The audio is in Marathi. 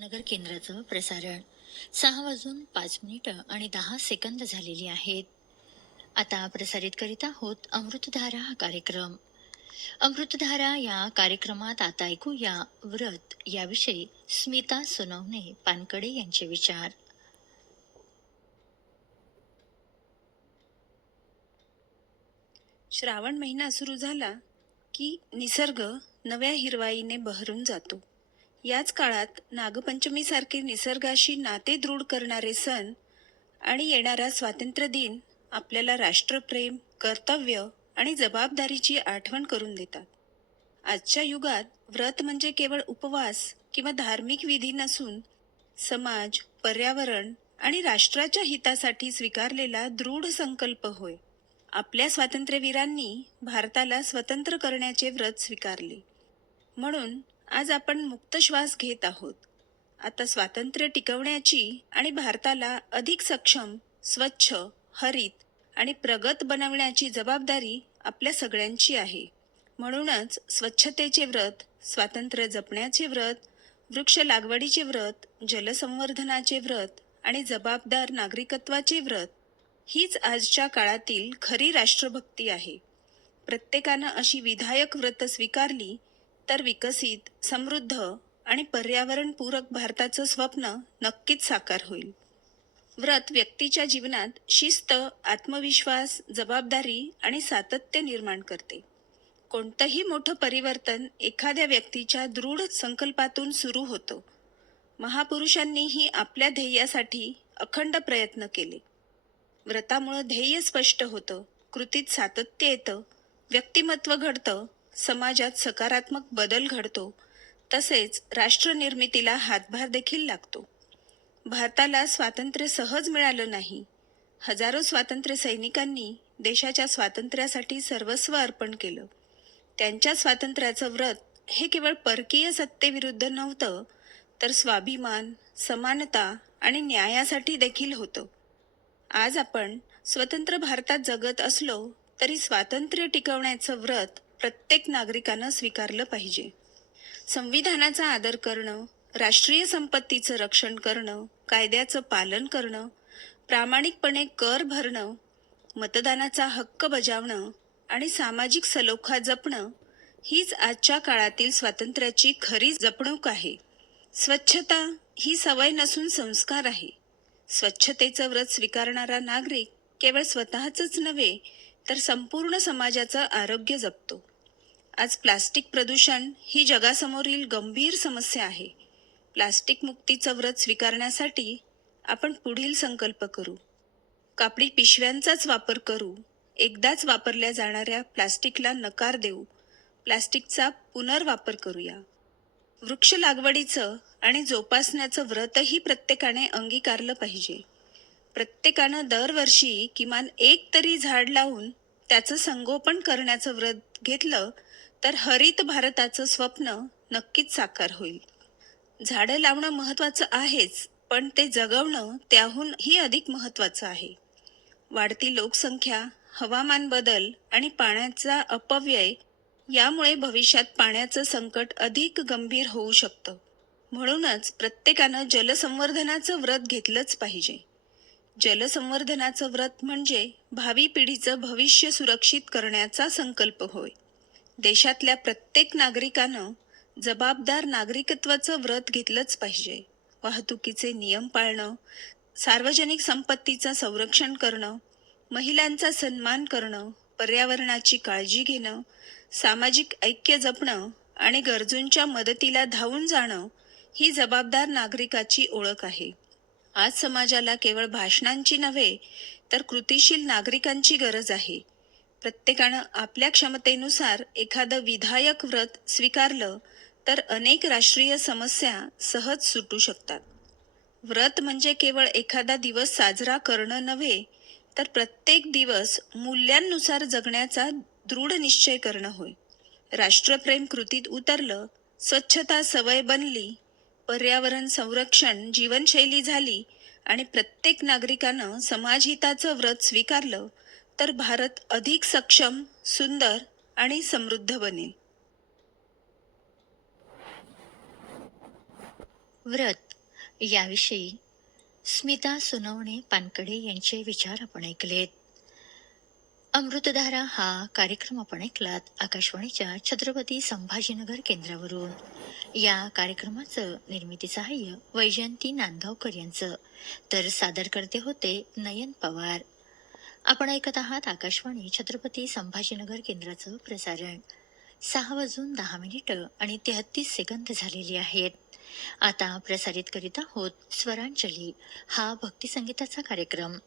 नगर केंद्राचं प्रसारण 6:05 आणि 10 सेकंद झालेली आहेत. आता प्रसारित करीत आहोत अमृतधारा हा कार्यक्रम. अमृतधारा या कार्यक्रमात आता ऐकूया व्रत याविषयी स्मिता सोनवणे पानकडे यांचे विचार. श्रावण महिना सुरू झाला की निसर्ग नव्या हिरवाईने बहरून जातो. याच काळात नागपंचमीसारखे निसर्गाशी नाते दृढ करणारे सण आणि येणारा स्वातंत्र्य दिन आपल्याला राष्ट्रप्रेम, कर्तव्य आणि जबाबदारीची आठवण करून देतात. आजच्या युगात व्रत म्हणजे केवळ उपवास किंवा धार्मिक विधी नसून समाज, पर्यावरण आणि राष्ट्राच्या हितासाठी स्वीकारलेला दृढ संकल्प होय. आपल्या स्वातंत्र्यवीरांनी भारताला स्वतंत्र करण्याचे व्रत स्वीकारले. म्हणून आज आपण मुक्त श्वास घेत आहोत. आता स्वातंत्र्य टिकवण्याची आणि भारताला अधिक सक्षम, स्वच्छ, हरित आणि प्रगत बनवण्याची जबाबदारी आपल्या सगळ्यांची आहे. म्हणूनच स्वच्छतेचे व्रत, स्वातंत्र्य जपण्याचे व्रत, वृक्ष लागवडीचे व्रत, जलसंवर्धनाचे व्रत आणि जबाबदार नागरिकत्वाचे व्रत हीच आजच्या काळातील खरी राष्ट्रभक्ती आहे. प्रत्येकानं अशी विधायक व्रत स्वीकारली तर विकसित, समृद्ध आणि पर्यावरणपूरक भारताचं स्वप्न नक्कीच साकार होईल. व्रत व्यक्तीच्या जीवनात शिस्त, आत्मविश्वास, जबाबदारी आणि सातत्य निर्माण करते. कोणतंही मोठं परिवर्तन एखाद्या व्यक्तीच्या दृढ संकल्पातून सुरू होतं. महापुरुषांनीही आपल्या ध्येयासाठी अखंड प्रयत्न केले. व्रतामुळं ध्येय स्पष्ट होतं, कृतीत सातत्य येतं, व्यक्तिमत्व घडतं, समाजात सकारात्मक बदल घडतो, तसेच राष्ट्रनिर्मितीला हातभार देखील लागतो. भारताला स्वातंत्र्य सहज मिळालं नाही. हजारो स्वातंत्र्य सैनिकांनी देशाच्या स्वातंत्र्यासाठी सर्वस्व अर्पण केलं. त्यांच्या स्वातंत्र्याचं व्रत हे केवळ परकीय सत्तेविरुद्ध नव्हतं, तर स्वाभिमान, समानता आणि न्यायासाठी देखील होतं. आज आपण स्वतंत्र भारतात जगत असलो तरी स्वातंत्र्य टिकवण्याचं व्रत प्रत्येक नागरिकानं स्वीकारलं पाहिजे. संविधानाचा आदर करणं, राष्ट्रीय संपत्तीचं रक्षण करणं, कायद्याचं पालन करणं, प्रामाणिकपणे कर भरणं, मतदानाचा हक्क बजावणं आणि सामाजिक सलोखा जपणं हीच आजच्या काळातील स्वातंत्र्याची खरी जपणूक आहे. स्वच्छता ही सवय नसून संस्कार आहे. स्वच्छतेचं व्रत स्वीकारणारा नागरिक केवळ स्वतःचंच नव्हे तर संपूर्ण समाजाचं आरोग्य जपतो. आज प्लास्टिक प्रदूषण ही जगासमोरील गंभीर समस्या आहे. प्लास्टिक मुक्तीचं व्रत स्वीकारण्यासाठी आपण पुढील संकल्प करू. कापडी पिशव्यांचाच वापर करू. एकदाच वापरल्या जाणाऱ्या प्लास्टिकला नकार देऊ. प्लास्टिकचा पुनर्वापर करूया. वृक्ष लागवडीचं आणि जोपासण्याचं व्रतही प्रत्येकाने अंगीकारलं पाहिजे. प्रत्येकानं दरवर्षी किमान एक तरी झाड लावून त्याचं संगोपन करण्याचं व्रत घेतलं तर हरित भारताचं स्वप्न नक्कीच साकार होईल. झाडं लावणं महत्त्वाचं आहेच, पण ते जगवणं त्याहूनही अधिक महत्त्वाचं आहे. वाढती लोकसंख्या, हवामान बदल आणि पाण्याचा अपव्यय यामुळे भविष्यात पाण्याचं संकट अधिक गंभीर होऊ शकतं. म्हणूनच प्रत्येकानं जलसंवर्धनाचं व्रत घेतलंच पाहिजे. जलसंवर्धनाचं व्रत म्हणजे भावी पिढीचं भविष्य सुरक्षित करण्याचा संकल्प होय. देशातल्या प्रत्येक नागरिकानं जबाबदार नागरिकत्वाचं व्रत घेतलंच पाहिजे. वाहतुकीचे नियम पाळणं, सार्वजनिक संपत्तीचं संरक्षण करणं, महिलांचा सन्मान करणं, पर्यावरणाची काळजी घेणं, सामाजिक ऐक्य जपणं आणि गरजूंच्या मदतीला धावून जाणं ही जबाबदार नागरिकाची ओळख आहे. आज समाजाला केवळ भाषणांची नव्हे तर कृतिशील नागरिकांची गरज आहे. प्रत्येकानं आपल्या क्षमतेनुसार एखादं विधायक व्रत स्वीकारलं तर अनेक राष्ट्रीय समस्या सहज सुटू शकतात. व्रत म्हणजे केवळ एखादा दिवस साजरा करणं नव्हे तर प्रत्येक दिवस मूल्यांनुसार जगण्याचा दृढ निश्चय करणं होय. राष्ट्रप्रेम कृतीत उतरलं, स्वच्छता सवय बनली, पर्यावरण संरक्षण जीवनशैली झाली आणि प्रत्येक नागरिकानं समाजहिताचं व्रत स्वीकारलं तर भारत अधिक सक्षम, सुंदर आणि समृद्ध बनेल. व्रत याविषयी स्मिता सुनवणे पानकडे यांचे विचार आपण ऐकलेत. अमृतधारा हा कार्यक्रम आपण ऐकलात आकाशवाणीच्या छत्रपती संभाजीनगर केंद्रावरून. या कार्यक्रमाचं निर्मिती सहाय्य वैजयंती नांदगावकर यांचं, तर सादरकर्ते होते नयन पवार. आपण ऐकत आहात आकाशवाणी छत्रपती संभाजीनगर केंद्राचं प्रसारण. 6:10 आणि 33 सेकंद झालेली आहेत. आता प्रसारित करीत आहोत स्वरांजली, हा भक्तिसंगीताचा कार्यक्रम.